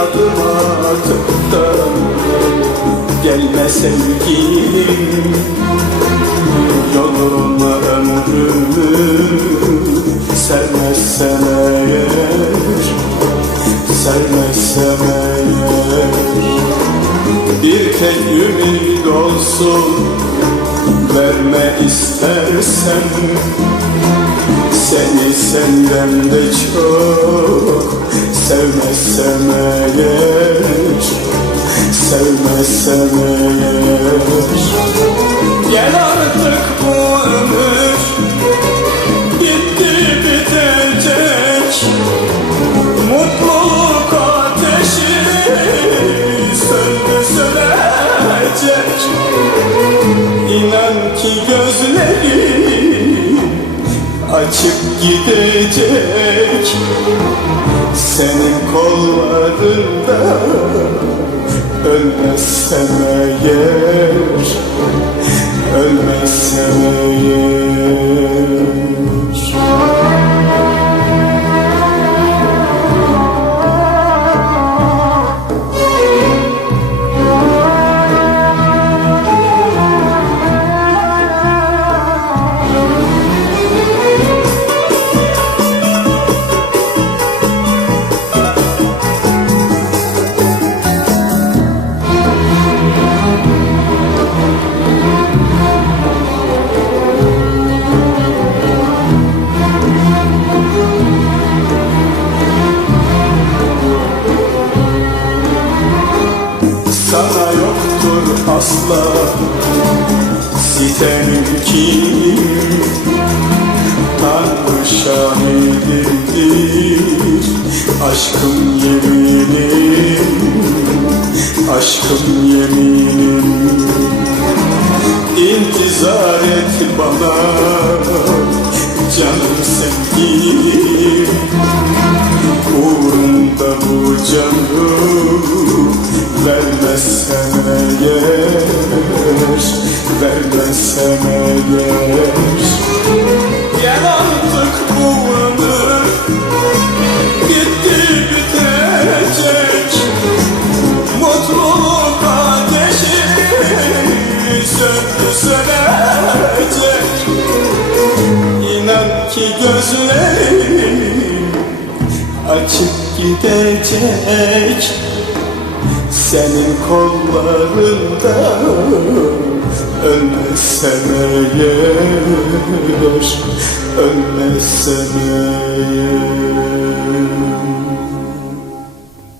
adım atıp da Gelme sevgilim. Yoluma ömrümü Sermezsem eğer Sermezsem eğer. Bir tek ümit olsun Verme istersen Seni senden de çok İnan ki gözlerim Açıp gidecek. Senin kollarında Ölmezsem eğer Ölmezsem eğer Sana yoktur asla. Sitem kim? Tanrı şahididir Aşkım yeminim Aşkım yeminim. İntizar et bana Canım eğer Vermezsem eğer Gel artık bu ömür Gitti bitecek. Mutluluk ateşi Söndü sönecek İnan ki gözlerim açık gidecek Senin kollarında ölmezsem eğer Ölmezsem eğer